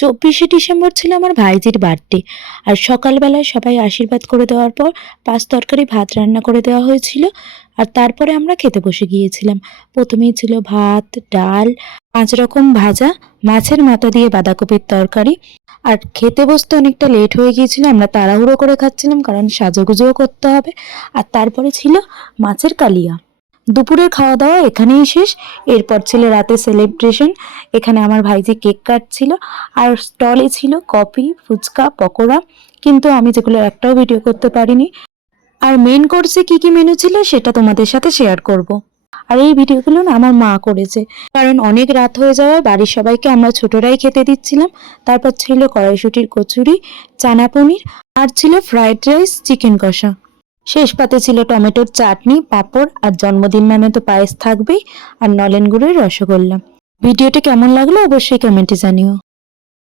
24শে December ছিল আমার ভাইজির birthday. আর সকালবেলায় সবাই আশীর্বাদ করে দেওয়ার পর 5 তরকারি ভাত রান্না করে দেওয়া হয়েছিল। আর তারপরে আমরা খেতে বসে গিয়েছিলাম। প্রথমেই ছিল ভাত, ডাল, 5 রকম ভাজা, মাছের মাথা দিয়ে বাঁধাকপির তরকারি। আর খেতে বসতে অনেকটা লেট হয়ে গিয়েছিল, আমরা তাড়াহুড়ো করে খাচ্ছিলাম কারণ সাজুগুজুও করতে হবে। আর তারপরে ছিল মাছের কালিয়া। দুপুরের খাওয়া দাওয়া এখানেই শেষ। এরপর ছিল রাতে সেলিব্রেশন। এখানে আমার ভাইজি কেক কাটছিল, আর স্টলে ছিল কফি, ফুচকা, পকোড়া, কিন্তু আমি যেগুলো একটাও ভিডিও করতে পারিনি। আর মেন কোর্সে কি কি মেনু ছিল সেটা তোমাদের সাথে শেয়ার করব। আর এই ভিডিওগুলো না আমার মা করেছে, কারণ অনেক রাত হয়ে যাওয়ায় বাড়ির সবাইকে আমরা ছোটরাই খেতে দিচ্ছিলাম। তারপর ছিল কড়াইশুটির কচুরি, চানা পনির, আর ছিল ফ্রাইড রাইস, চিকেন কষা। শেষ পাতে ছিল টমেটোর চাটনি, পাঁপড়, আর জন্মদিন মানে তো পায়েস থাকবেই, আর নলেন গুড়ের রসগোল্লা। ভিডিওটা কেমন লাগলো অবশ্যই কমেন্টে জানিও।